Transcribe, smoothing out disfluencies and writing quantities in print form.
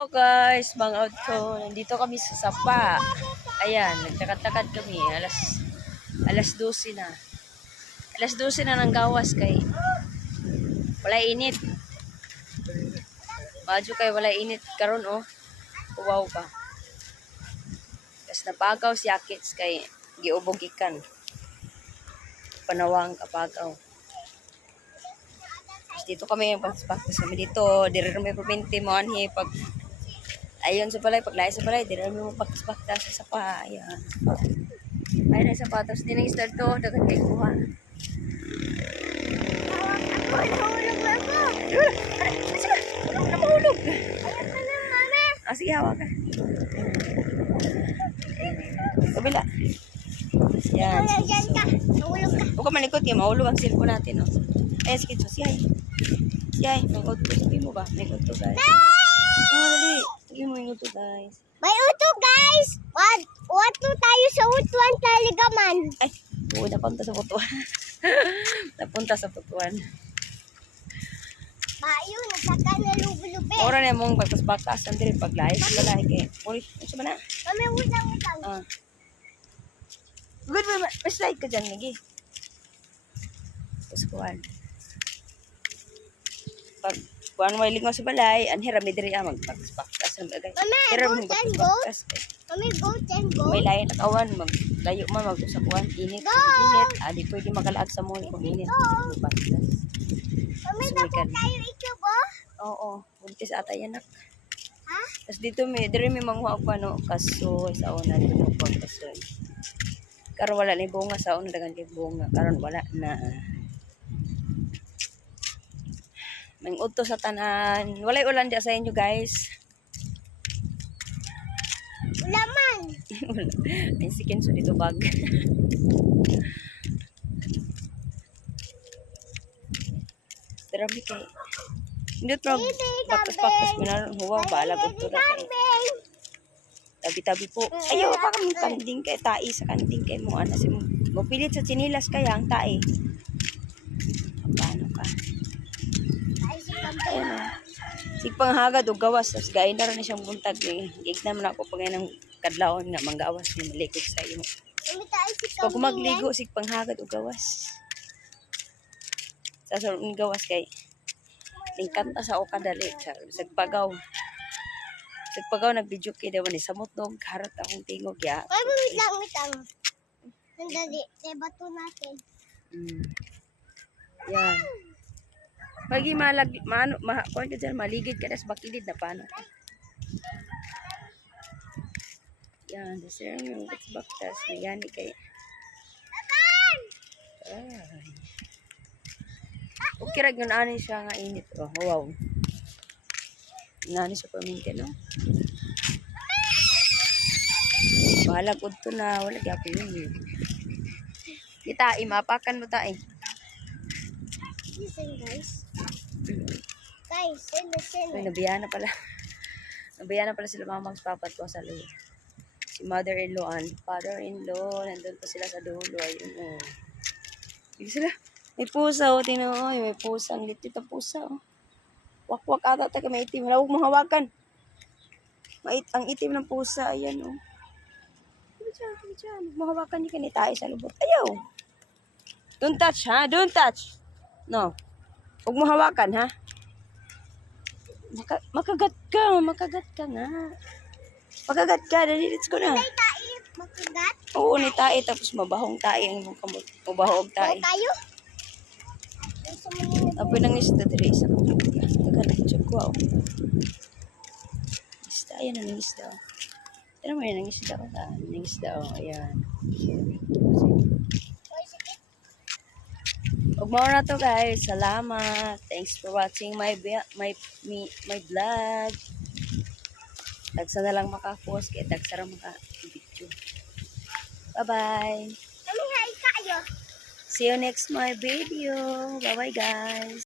Hello guys, mga auto. Nandito kami sa Sapa. Ayan, nagtakad-takad kami. Alas 12 na. Alas 12 na ng gawas kay wala init. Medyo kay wala init karon oh. Wow pa. Kas napagaw si Akits kay giubog ikan. Panawang kapagaw. Dito kami pagpaktas kami dito. Diri kami perminti mo anhi pag ayon sa balay, paglaya sa balay, diri kami mo pagpaktas sa Sapa. Ayan. Ay na sapatos din ang start to, dagat kay kuha. Ay, nahulog na ako. Sige, huwag na mahulog. Ayun ka na, mama. Sige, hawak ka. Kabila. Yan. Mahulog ka. Huwag ka malikot kayo, mahulog ang cellphone natin. Oh. Ay, sige, so, siyay. Siyay, may auto. Sabi mo ba? May auto, guys. Dali. Sige mo yung auto, guys. May uto guys! Wato tayo sa utuan taligaman. Ay, napunta sa putuan. Napunta sa putuan. Bayo, nasaka na lubi-lubi. Ora na mong pagpasbakasan diri paglayas sa balay kay. Uri, unsa man na? Kami utang-utang. Good, slide ka dyan, lagi. Puskuan. Pag kuan mo lingaw sa balay, anhira mi diri magpagpasbakasan bagay. Hira mo magpagpasbakas. Kami go, ten go. May lain at awan, maglayo man mag-usakuan, init, init, adi pwede makalaag sa mo kung init. Kami dapat tayo ito go? Oo, buntis ata yan nak. Ha? Tapos dito diri may manguha ko ano, kaso sa una dito po kaso. Karon wala na bunga sa una dagan kay bunga, karon wala na. May uto sa tanan. Walay ulan dia sa inyo guys. Ulaman. May sikin so dito bag. Grabe kay. Indot mo baktas-baktas mo na huwa balag uto na kay. Tabi-tabi po. Ayaw pa kami kanding kay tai sa kanding kay mo ana si mo pilit sa chinilas kaya ang tai. Paano ka? Ayun o. Sigpanghagad o gawas. Tapos gain na rin siyang buntag. Gigna mo na ako pag ng kadlaon nga manggawas. Maligog sa iyo. Pag magligo, sigpanghagad o gawas. Sa sarong gawas kay tingkanta sa o kadali. Sagpagaw. Sagpagaw nag-video kay daw ni samot no. Karat akong tingog ya. Ay, mitang. Sandali. Debato natin. Yan. Pagi kuan ka dyan, maligid ka na sa bakilid na paano. Yan, dasirang yung baktas na yan kay. Ay. Okay rag yun, ani siya nga init. Oh, wow. Nani sa perminti, no? Bahalag udto na, wala gapin yun. Kita, mapakan mo tayo. Listen guys. Guys, listen. Ay, nabiyana pala. Nabiyana pala sila mamang papat ko sa luwa. Si mother-in-law and father-in-law. Nandun pa sila sa dulo. Ayun, oh. Hindi sila. May pusa, oh. Tingnan mo, may pusa. Ang litit na pusa, oh. Wak-wak ata tayo may itim. Huwag mong hawakan. Ang itim ng pusa. Ayan, oh. Kaya dyan. Mahawakan niya kanitae sa lubot. Ayaw. Don't touch, ha? Don't touch. No. Huwag mo hawakan, ha? Makagat ka nga. Makagat ka, dalilis ko na. May tae, makagat. Oo, ni tae, tapos mabahong tae ang kamot. Mabahong tae. Tayo? Apoy ng isda diri sa kumpanya. Taga-nagtsyog ko, oh. Isda, ayan ang isda, oh. Tira mo yan ang isda, oh. Ang isda, oh. Ayan. Huwag mo na to guys. Salamat. Thanks for watching my vlog. Tagsa na lang maka-post kaya tagsa lang maka-video. Bye-bye. Kami hai kayo. See you next my video. Bye-bye guys.